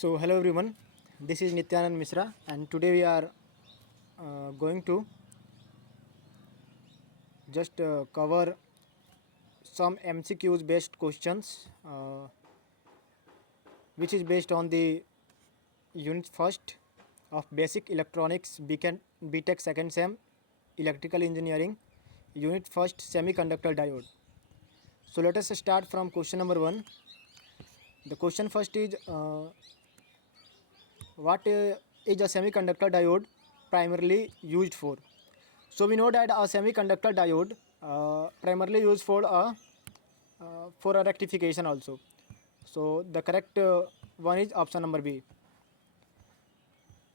So hello everyone, this is Nityanand Misra and today we are going to just cover some MCQs based questions which is based on the unit first of basic electronics BTech second sem electrical engineering unit first semiconductor diode. So let us start from question number 1. The question first is what is a semiconductor diode primarily used for? So we know that a semiconductor diode primarily used for a rectification also. So the correct one is option number B.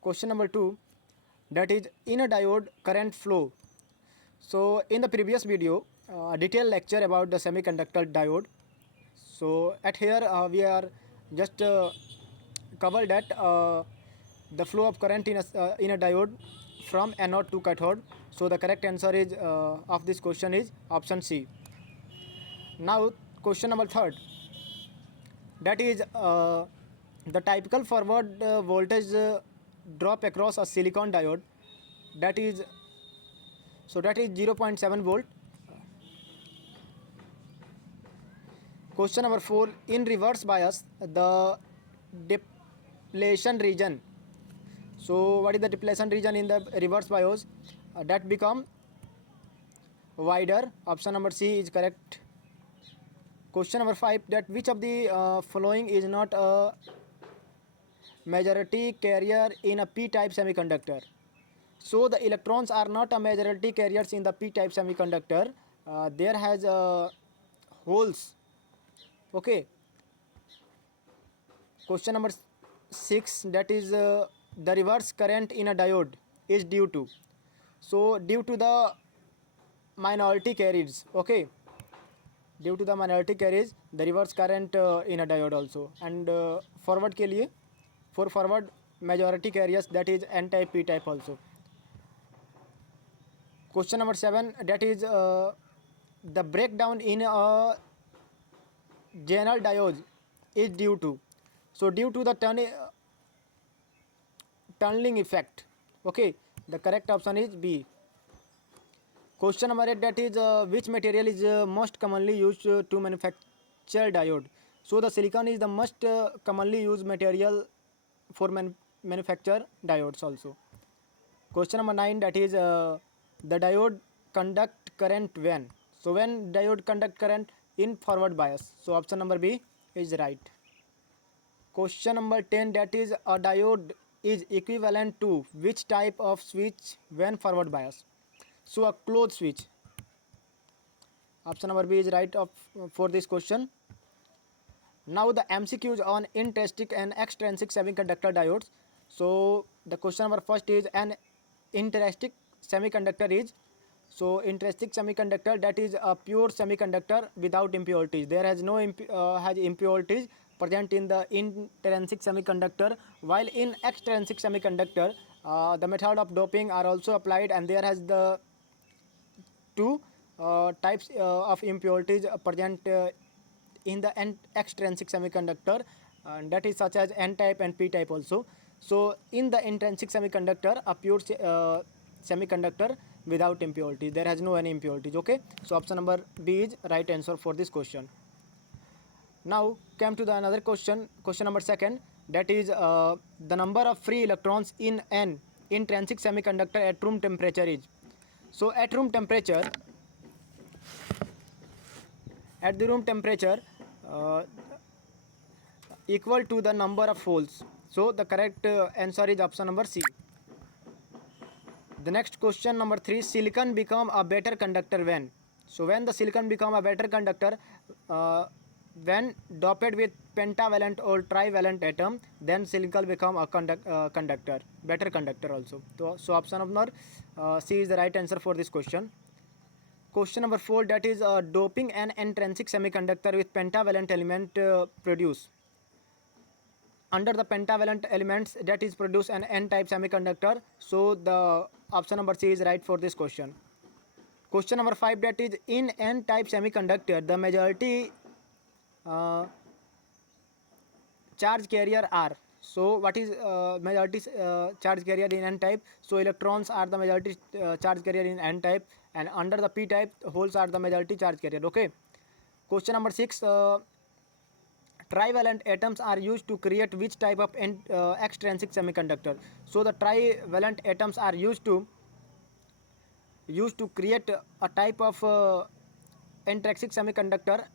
Question number 2, that is in a diode current flow. So in the previous video, detailed lecture about the semiconductor diode. So at here we are just covered that the flow of current in a diode from anode to cathode. So the correct answer is of this question is option C. Now question number 3, that is the typical forward voltage drop across a silicon diode, that is that is 0.7 volt. Question number 4, in reverse bias the depletion region. So what is the depletion region in the reverse bias? That become wider. Option number C is correct. Question number 5, that which of the following is not a majority carrier in a p-type semiconductor? So the electrons are not a majority carriers in the p-type semiconductor. There has holes. Okay. Question number 6, that is the reverse current in a diode is due to. So due to the minority carriers. Okay, due to the minority carriers the reverse current in a diode also. And forward के लिए for forward majority carriers, that is n type p type also. Question number 7, that is the breakdown in a Zenel diode is due to. So due to the tunneling effect. Okay, the correct option is B. Question number 8, that is which material is most commonly used to manufacture diode? So the silicon is the most commonly used material for manufacture diodes also. Question number 9, that is the diode conduct current when? So when diode conduct current in forward bias. So option number B is right. Question number 10, that is a diode is equivalent to which type of switch when forward bias? So a closed switch. Option number B is right for this question. Now the MCQs on intrinsic and extrinsic semiconductor diodes. So the question number first is an intrinsic semiconductor is. So intrinsic semiconductor, that is a pure semiconductor without impurities. There has no has impurities present in the intrinsic semiconductor, while in extrinsic semiconductor the method of doping are also applied, and there has the two types of impurities present in the extrinsic semiconductor, and that is such as n type and p type also. So in the intrinsic semiconductor, a pure semiconductor without impurities, there has no any impurities. Okay, so option number B is right answer for this question. Now come to the another question number 2, that is the number of free electrons in an intrinsic semiconductor at room temperature is. So at room temperature, at the room temperature uh, equal to the number of holes. So the correct answer is option number C. The next question number 3, silicon become a better conductor when? So when the silicon become a better conductor, when doped with pentavalent or trivalent atom, then silicon become a conductor, better conductor also. So option number C is the right answer for this question. Question number 4, that is doping an intrinsic semiconductor with pentavalent element produce. Under the pentavalent elements, that is produce an n-type semiconductor. So the option number C is right for this question. Question number 5, that is in n-type semiconductor the majority charge carrier are. So what is majority charge carrier in n type? So electrons are the majority charge carrier in n type, and under the p type holes are the majority charge carrier. Okay. Question number 6. Trivalent atoms are used to create which type of extrinsic semiconductor? So the trivalent atoms are used to create a type of intrinsic semiconductor.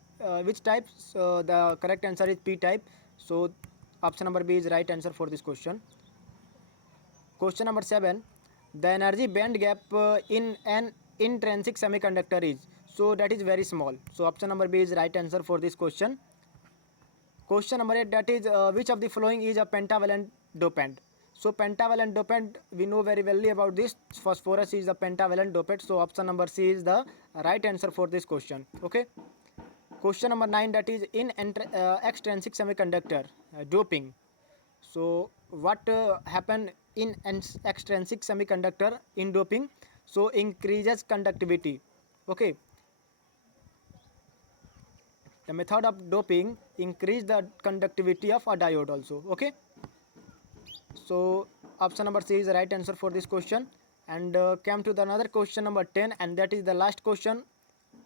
Which type? The correct answer is p type. So option number B is right answer for this question. Question number 7. The energy band gap in an intrinsic semiconductor is? So that is very small. So option number B is right answer for this question. Question number 8, that is which of the following is a pentavalent dopant? So pentavalent dopant, we know very well about this. Phosphorus is the pentavalent dopant. So option number C is the right answer for this question. Okay. Question number 9, that is in extrinsic semiconductor doping. So what happen in extrinsic semiconductor in doping? So increases conductivity. Okay. The method of doping increase the conductivity of a diode also. Okay. So option number C is the right answer for this question. And came to the another question number 10, and that is the last question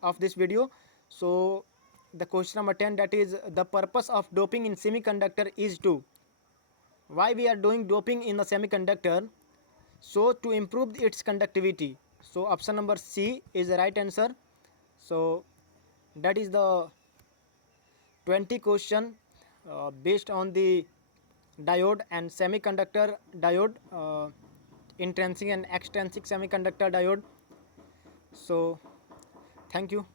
of this video. So the question number 10, that is the purpose of doping in semiconductor is to? Why we are doing doping in the semiconductor? So to improve its conductivity. So option number C is the right answer. So that is the 20 question based on the diode and semiconductor diode, intrinsic and extrinsic semiconductor diode. So thank you.